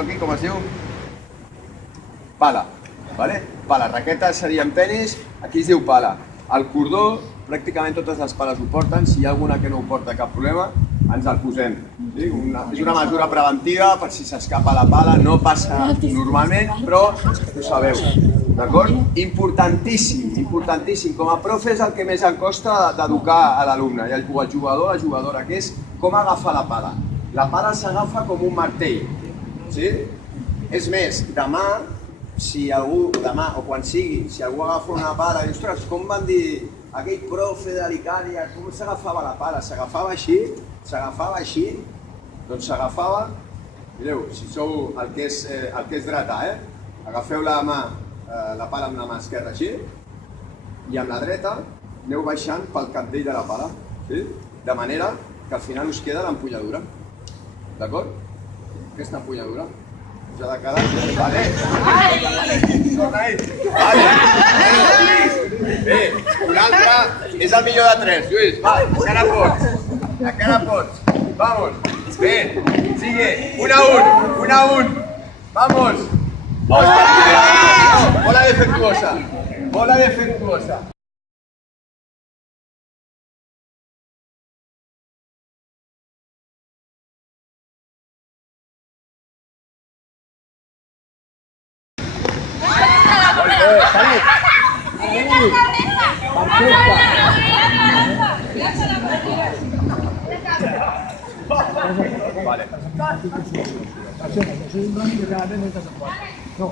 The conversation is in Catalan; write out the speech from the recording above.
aquí, com es diu? Pala. Vale? Pala. Raqueta seria en penis, aquí es diu pala. El cordó, pràcticament totes les pales ho porten, si hi ha alguna que no ho porta cap problema, ens el posem. Sí? És una mesura preventiva per si s'escapa la pala, no passa normalment, però ho sabeu. D'acord? Importantíssim, importantíssim. Com a profe és el que més em costa d'educar a l'alumne i el jugador, la jugadora, que és com agafar la pala. La pala s'agafa com un martell. Sí? És més, demà, si algú, demà o quan sigui, si algú agafa una pala i, ostres, com van dir aquell profe d'Alicària, com s'agafava la pala? S'agafava així? S'agafava així? Doncs s'agafava, mireu, si sou el que és dretà, agafeu la mà, la pala amb la mà esquerra així, i amb la dreta aneu baixant pel cabdell de la pala, de manera que al final us queda l'empulladura. D'acord? Aquesta empulladura us ha de quedar... Vale! Torna ahí! Vale! Bé, un altre és el millor de tres, Lluís, va, encara pots! Encara pots! Vamos! Bé, sigue! Un a un! Vamos! Bola defectuosa! Bola defectuosa! Vale. No,